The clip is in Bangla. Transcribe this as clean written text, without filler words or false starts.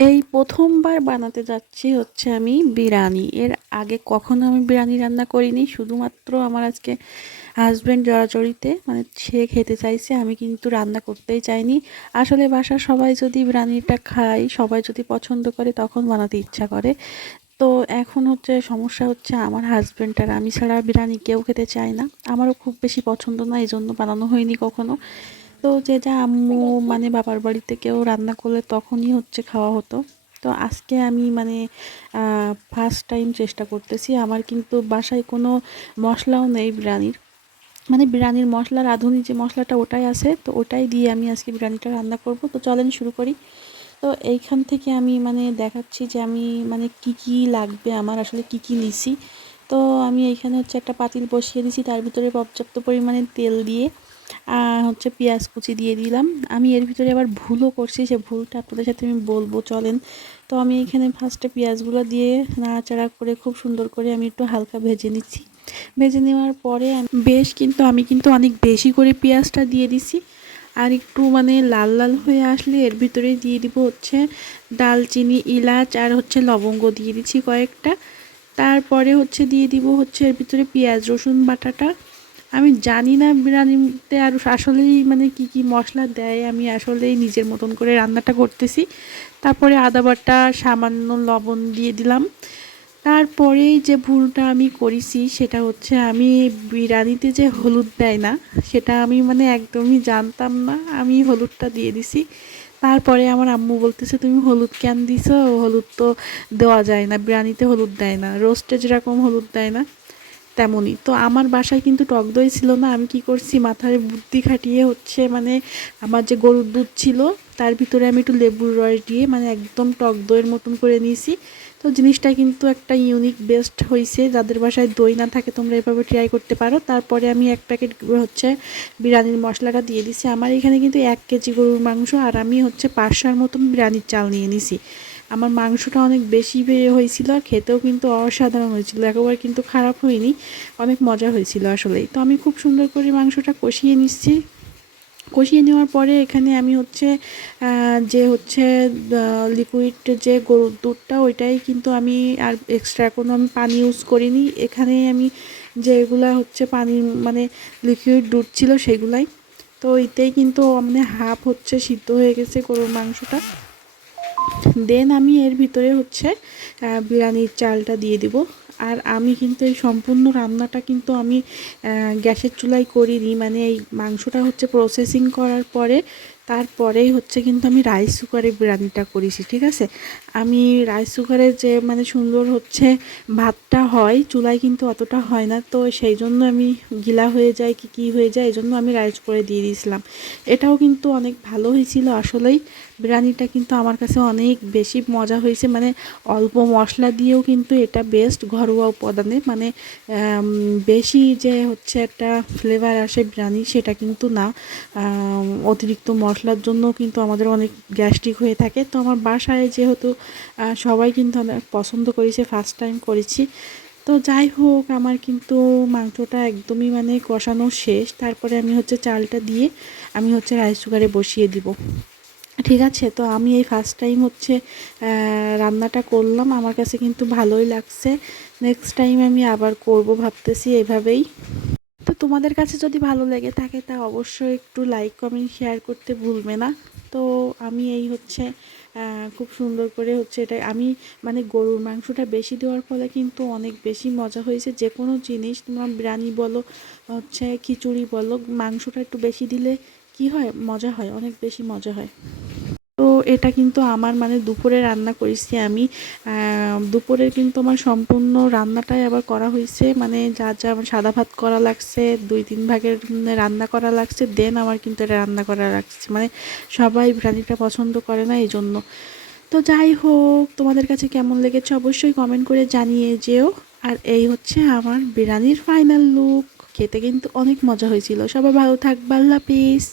এই প্রথমবার বানাতে যাচ্ছি হচ্ছে আমি বিরিয়ানি। এর আগে কখনো আমি বিরিয়ানি রান্না করিনি। শুধুমাত্র আমার আজকে হাসব্যান্ড জড়াজড়িতে মানে সে খেতে চাইছে, আমি কিন্তু রান্না করতেই চাইনি। আসলে বাসার সবাই যদি বিরিয়ানিটা খায়, সবাই যদি পছন্দ করে তখন বানাতে ইচ্ছা করে। তো এখন হচ্ছে সমস্যা হচ্ছে আমার হাসব্যান্ড আর আমি ছাড়া বিরিয়ানি কেউ খেতে চায় না। আমারও খুব বেশি পছন্দ না, এই জন্য বানানো হয়নি কখনো। তো যেটা আম্মু মানে বাবার বাড়িতে কেউ রান্না করলে তখনই হচ্ছে খাওয়া হতো। তো আজকে আমি মানে ফার্স্ট টাইম চেষ্টা করতেছি। আমার কিন্তু বাসায় কোনো মশলাও নেই বিরিয়ানির, মানে বিরিয়ানির মশলা রাঁধুনি যে মশলাটা ওটাই আছে, তো ওটাই দিয়ে আমি আজকে বিরিয়ানিটা রান্না করব। তো চলেন শুরু করি। তো এইখান থেকে আমি মানে দেখাচ্ছি যে আমি মানে কি কি লাগবে, আমার আসলে কি কি নিছি। তো আমি এইখানে হচ্ছে একটা পাতিল বসিয়ে দিছি, তার ভিতরে পর্যাপ্ত পরিমাণে তেল দিয়ে হচ্ছে পেঁয়াজ কুচি দিয়ে দিলাম। আমি এর ভিতরে আবার ভুলও করছি, সে ভুলটা আপনাদের সাথে আমি বলবো, চলেন। তো আমি এখানে ফার্স্টে পেঁয়াজগুলো দিয়ে নাড়াচাড়া করে খুব সুন্দর করে আমি একটু হালকা ভেজে নিচ্ছি। ভেজে নেওয়ার পরে আমি কিন্তু অনেক বেশি করে পেঁয়াজটা দিয়ে দিছি। আর একটু মানে লাল লাল হয়ে আসলে এর ভিতরে দিয়ে দিব হচ্ছে দালচিনি, এলাচ আর হচ্ছে লবঙ্গ দিয়ে দিচ্ছি কয়েকটা। তারপরে হচ্ছে দিয়ে দিব হচ্ছে এর ভিতরে পেঁয়াজ রসুন বাটাটা। আমি জানি না বিরিয়ানিতে আর আসলেই মানে কি কি মশলা দেয়, আমি আসলেই নিজের মতন করে রান্নাটা করতেছি। তারপরে আদা বাটা, সামান্য লবণ দিয়ে দিলাম। তারপরেই যে ভুলটা আমি করেছি সেটা হচ্ছে আমি বিরিয়ানিতে যে হলুদ দেয় না, সেটা আমি মানে একদমই জানতাম না, আমি হলুদটা দিয়ে দিছি। তারপরে আমার আম্মু বলতেছে তুমি হলুদ কেন দিছো, হলুদ তো দেওয়া যায় না, বিরিয়ানিতে হলুদ দেয় না, রোস্টে যেরকম হলুদ দেয় না তেমনই। তো আমার বাসায় কিন্তু টক দই ছিল না, আমি কি করছি মাথায় বুদ্ধি খাটিয়ে হচ্ছে মানে আমার যে গরুর দুধ ছিল তার ভিতরে আমি একটু লেবুর রস দিয়ে মানে একদম টক দইয়ের মতন করে নিয়েছি। তো জিনিসটা কিন্তু একটা ইউনিক বেস্ট হয়েছে, যাদের বাসায় দই না থাকে তোমরা এভাবে ট্রাই করতে পারো। তারপরে আমি এক প্যাকেট হচ্ছে বিরিয়ানির মশলাটা দিয়ে দিছি। আমার এখানে কিন্তু 1 কেজি গরুর মাংস, আর আমি হচ্ছে 500-র মতন বিরিয়ানির চাল নিয়ে নিছি। আমার মাংসটা অনেক বেশি হয়েছিল, আর খেতেও কিন্তু অসাধারণ হয়েছিল, একেবারে কিন্তু খারাপ হয়নি, অনেক মজা হয়েছিল আসলেই। তো আমি খুব সুন্দর করে মাংসটা কষিয়ে নিচ্ছি। কষিয়ে নেওয়ার পরে এখানে আমি হচ্ছে যে হচ্ছে লিকুইড যে গরুর দুধটা ওইটাই কিন্তু আমি আর এক্সট্রা কোনো আমি পানি ইউজ করিনি। এখানে আমি যেগুলা হচ্ছে পানি মানে লিকুইড দুধ ছিল সেগুলাই, তো ওইটাই কিন্তু মানে হাফ হচ্ছে সিদ্ধ হয়ে গেছে গরুর মাংসটা। দেন আমি এর ভিতরে হচ্ছে বিরিয়ানির চালটা দিয়ে দিব। আর আমি কিন্তু এই সম্পূর্ণ রান্নাটা কিন্তু আমি গ্যাসের চুলায় করিনি, মানে এই মাংসটা হচ্ছে প্রসেসিং করার পরে তারপরেই হচ্ছে কিন্তু আমি রাইস কুকারে বিরিয়ানিটা করেছি, ঠিক আছে। আমি রাইস কুকারে যে মানে সুন্দর হচ্ছে ভাতটা হয়, চুলায় কিন্তু অতটা হয় না, তো সেই জন্য আমি গিলা হয়ে যায় কি কী হয়ে যায়, এই জন্য আমি রাইস কুকারে দিয়ে দিয়েছিলাম। এটাও কিন্তু অনেক ভালো হয়েছিল আসলেই। বিরিয়ানিটা কিন্তু আমার কাছে অনেক বেশি মজা হয়েছে, মানে অল্প মশলা দিয়েও কিন্তু এটা বেস্ট ঘরোয়া উপাদানে, মানে বেশি যে হচ্ছে একটা ফ্লেভার আসে বিরিয়ানি সেটা কিন্তু না। অতিরিক্ত মশলার জন্য কিন্তু আমাদের অনেক গ্যাস্ট্রিক হয়ে থাকে। তো আমার বাসায় যেহেতু সবাই কিন্তু অনেক পছন্দ করেছে, ফার্স্ট টাইম করেছি। তো যাই হোক, আমার কিন্তু মাংসটা একদমই মানে কষানো শেষ। তারপরে আমি হচ্ছে চালটা দিয়ে আমি হচ্ছে রাইস কুকারে বসিয়ে দিব, ঠিক আছে। তো আমি এই ফার্স্ট টাইম হচ্ছে রান্নাটা করলাম, আমার কাছে কিন্তু ভালোই লাগছে। নেক্সট টাইম আমি আবার করব ভাবতেছি এভাবেই। তো তোমাদের কাছে যদি ভালো লেগে থাকে তা অবশ্যই একটু লাইক কমেন্ট শেয়ার করতে ভুলবে না। তো আমি এই হচ্ছে খুব সুন্দর করে হচ্ছে এটা আমি মানে গরুর মাংসটা বেশি দেওয়ার ফলে কিন্তু অনেক বেশি মজা হয়েছে। যে কোনো জিনিস তোমার বিরিয়ানি বলো হচ্ছে খিচুড়ি বলো, মাংসটা একটু বেশি দিলে কি হয়, মজা হয়, অনেক বেশি মজা হয়। তো এটা কিন্তু আমার মানে দুপুরে রান্না করেছি আমি। দুপুরের কিন্তু আমার সম্পূর্ণ রান্নাটাই আবার করা হয়েছে, মানে যা যা আমার সাদা ভাত করা লাগছে 2-3 ভাগের রান্না করা লাগছে, দেন আমার কিন্তু এটা রান্না করা লাগছে, মানে সবাই বিরিয়ানিটা পছন্দ করে না এই জন্য। তো যাই হোক, তোমাদের কাছে কেমন লেগেছে অবশ্যই কমেন্ট করে জানিয়ে যেও। আর এই হচ্ছে আমার বিরিয়ানির ফাইনাল লুক। খেতে কিন্তু অনেক মজা হয়েছিল। সবাই ভালো থাকবে, আল্লাহ হাফিজ।